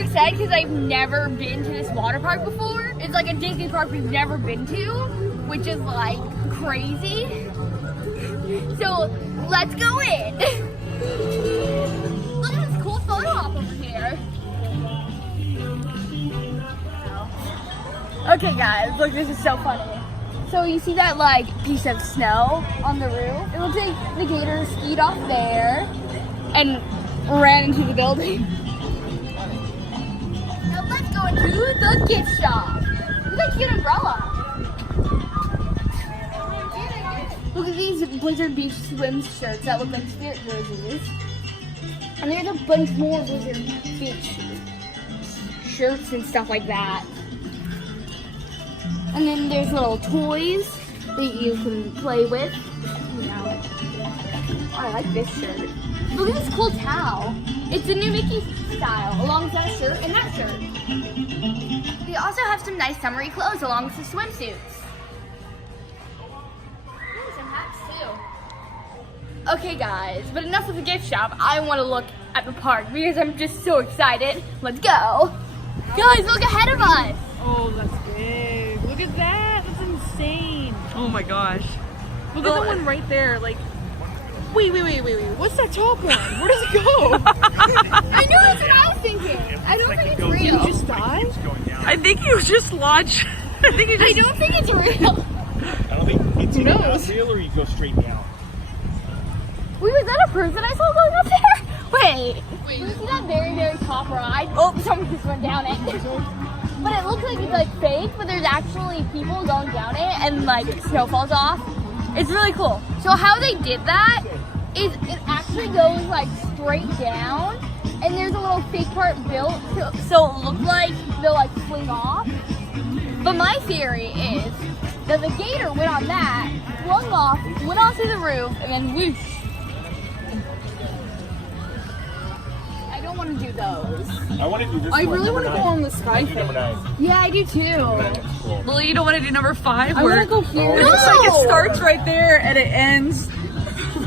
excited because I've never been to this water park before. It's like a Disney park we've never been to, which is like crazy. So let's go in. Look at this cool photo op over here. Okay guys, look, this is so funny. So you see that like piece of snow on the roof? It looks like the gator skied off there and ran into the building. Now let's go into the gift shop. Look at that cute umbrella. Look at these Blizzard Beach swim shirts that look like Spirit jerseys. And there's a bunch more Blizzard Beach shirts and stuff like that. And then there's little toys that you can play with. Oh, I like this shirt. Look at this cool towel. It's the new Mickey style, along with that shirt and that shirt. We also have some nice summery clothes along with the swimsuits. Ooh, some hats too. Okay guys, but enough of the gift shop. I want to look at the park because I'm just so excited. Let's go. Guys, look ahead of us. Oh, that's big. Look at that. That's insane. Oh my gosh. Look at the one right there. Like, wait. What's that top one? Where does it go? I know, that's what I was thinking. I don't think it's real. Did you just die? I think you just launched. I don't think it's real. I don't think it's either downhill or you go straight down. Wait, was that a person I saw going up there? Wait. You see that very, very top ride? Oh, someone just went down it. But it looks like it's like fake, but there's actually people going down it and like snow falls off. It's really cool. So how they did that is it actually goes like straight down and there's a little fake part built so it looks like they'll like fling off. But my theory is that the gator went on that, flung off, went onto the roof, and then whoosh. I don't want to do those. I want to do this I one. really want to go on the sky Do number thing. 9. Yeah, I do too. That's cool. Well, you don't want to do number 5? I want to go here. It looks like it starts right there and it ends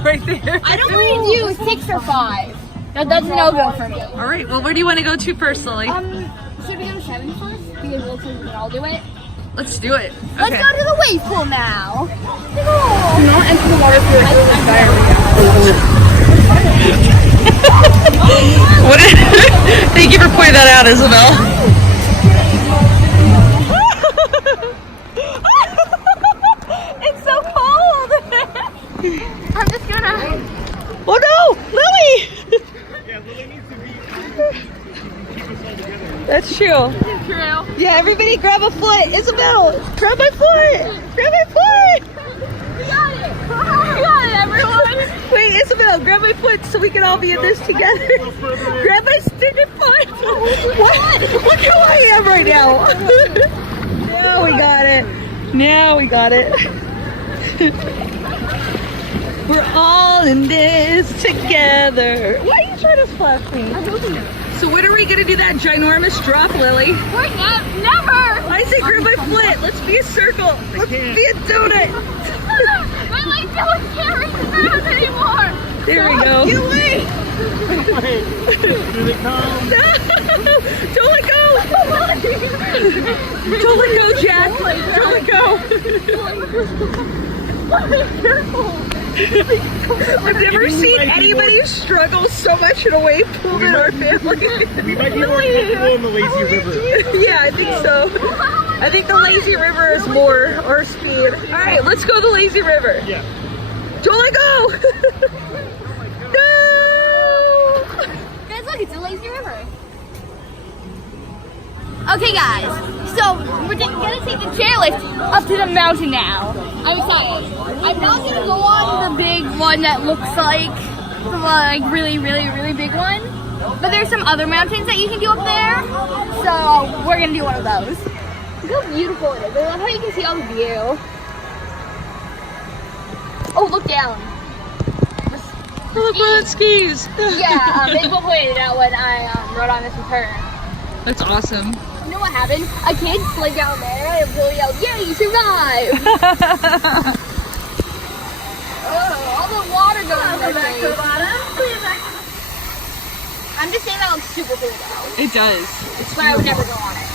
right there. I don't want to do 6 or 5. That's no go for me. All right. Well, where do you want to go to personally? Should we go to 7 first? Because it looks like we can all do it. Let's do it. Let's go to the wave pool now. Do not enter the water if you're diarrhea. What Thank you for pointing that out, Isabel. It's so cold. I'm just gonna. Oh no, Lily! Yeah, Lily needs to keep us all together. That's true. True. Yeah, everybody grab a foot. Isabel, grab my foot. Grab my foot. We got it. We got it, everyone. Wait, Isabel, grab my foot so we can all be in this together. Grab my stinking foot. What? Look how I am right now. Now we got it. Now we got it. We're all in this together. Why are you trying to splash me? So when are we going to do that ginormous drop, Lily? We're never. I say grab my foot. Let's be a circle. Let's be a donut. My legs can't reach the ground anymore. There we go. Get away! Here they come. No! Don't let go! Don't let go, Jack! Don't let go! I've never seen anybody struggle so much in a wave pool in our family. We might be more comfortable in the lazy river. Yeah, I think so. I think the lazy river is more our speed. Alright, let's go the lazy river. Yeah. Don't let go! No! Guys, look, it's a lazy river. Okay, guys, so we're gonna take the chairlift up to the mountain now. I'm excited. I'm not gonna go on the big one that looks like really big one, but there's some other mountains that you can do up there. So we're gonna do one of those. Look how beautiful it is. I love how you can see all the view. Oh, look down. Look at skis! Yeah, Mabel pointed it out when I rode on this with her. That's awesome. You know what happened? A kid slid down there and really yelled, "Yay, you survived!" Oh, all the water going in my face. I'm just saying that looks super cool though. It does. It's But I would never go on it.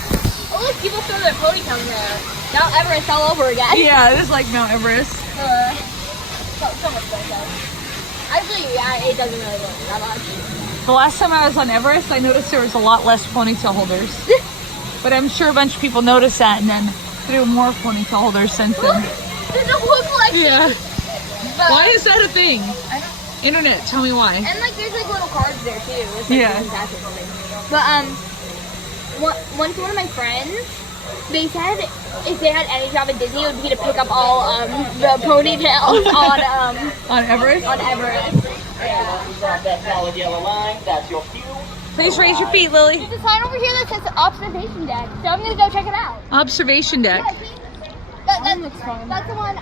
Oh look, people throw their ponytails there. Mount Everest all over again. Yeah, it is like Mount Everest. So much ponytails. Actually, yeah, it doesn't really look that much. The last time I was on Everest, I noticed there was a lot less ponytail holders. But I'm sure a bunch of people noticed that and then threw more ponytail holders since then. There's a whole collection. Yeah. But, Why is that a thing? I don't, Internet, tell me why. and like there's like little cards there too. It's like Yeah. fantastic something. But once one of my friends, they said if they had any job at Disney, it would be to pick up all the ponytails On Everest? on Everest. That solid yellow line, that's your cue. Please raise your feet, Lily. There's a sign over here that says observation deck, so I'm gonna go check it out. Observation deck. Yeah, see? That looks fun. That's the one.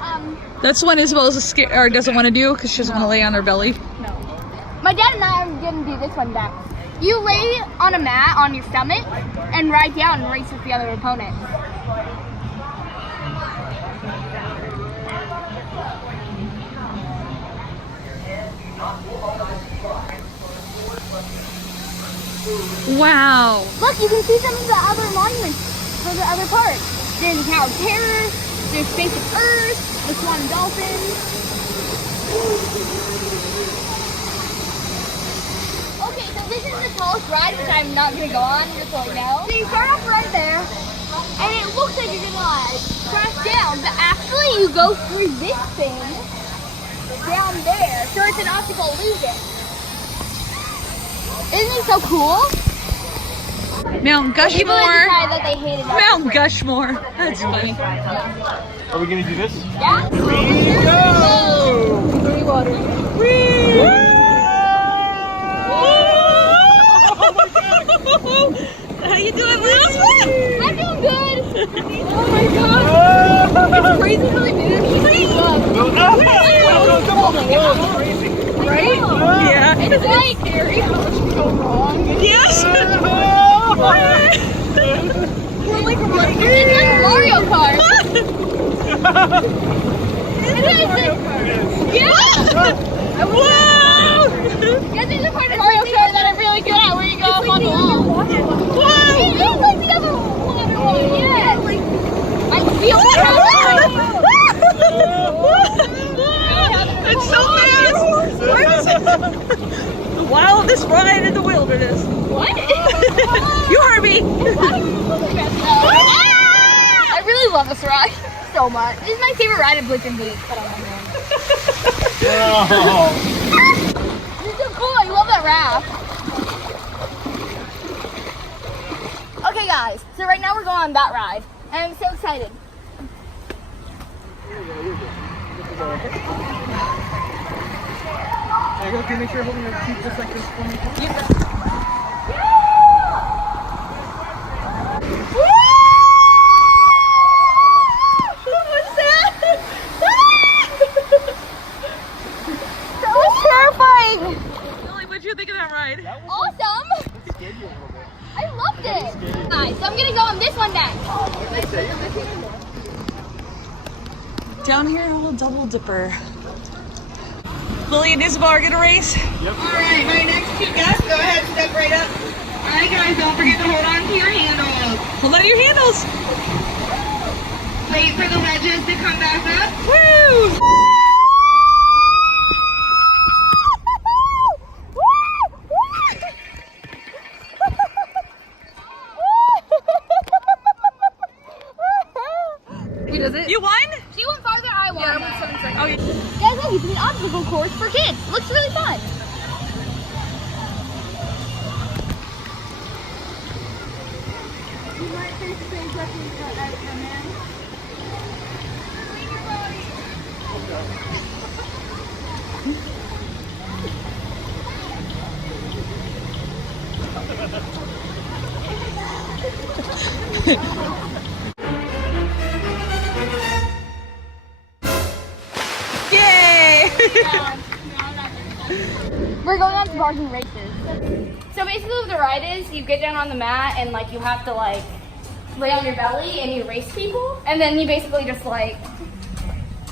That's the one Isabel's scared or doesn't want to do because she doesn't want to lay on her belly. My dad and I are gonna do this one next. You lay on a mat on your stomach and ride down and race with the other opponent. Wow. Look, you can see some of the other monuments for the other parts. There's the Tower of Terror, there's Space of Earth, the Swan and Dolphin. Okay, so this is the tallest ride, which I'm not gonna go on, just so you know. So you start off right there, and it looks like you're gonna like crash down, but actually you go through this thing down there, so it's an optical illusion. Isn't it so cool? Mount People Gushmore. decided that they hated us. Mount Gushmore. That's funny. Are we gonna do this? Yeah? How you doing, Liz? I'm doing good. Oh my god. It's crazy how they made it crazy. Right? Yeah. It's like scary how much can go wrong. Yes. We're like running. It's like Mario Kart. Yeah. Wow. Yeah, there's a part of Mario Kart that I'm really good at where you go up on the wall. Wow. It is like the other water one. Yeah. Like, I feel It's so fast. The wildest ride in the wilderness. What? You heard me. I really love this ride so much. This is my favorite ride in Blitzen Beach. But I'm This is so cool. I love that raft. Okay, guys. So right now we're going on that ride, and I'm so excited. Can you make sure you're holding your feet just like this for me? What's that? That was terrifying. Lily, what'd you think of that ride? Awesome. I loved it. Guys, so I'm gonna go on this one next. Down here, a little double dipper. Lily and Isabel are gonna race. Alright, my next two guests, go ahead, step right up. Alright guys, don't forget to hold on to your handles. Hold on to your handles. Wait for the wedges to come back up. Woo! He does it. You won? She went farther, I won. Yeah, I went 7 seconds. Oh, yeah. Guys, look, it's an obstacle course for kids. Looks really fun. You might face the same questions as a man. Yay! We're going on to bargain races. So basically what the ride is, you get down on the mat and like you have to like lay on your belly and you race people. And then you basically just like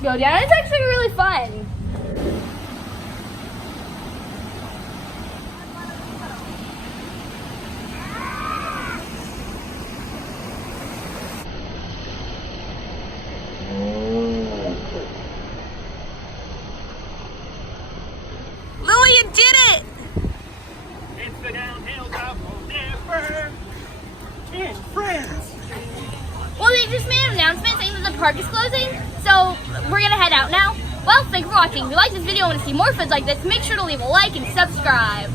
go down. It's actually really fun. and friends. Well, they just made an announcement saying that the park is closing, so we're gonna head out now. Well, thanks for watching. If you like this video and want to see more foods like this, make sure to leave a like and subscribe.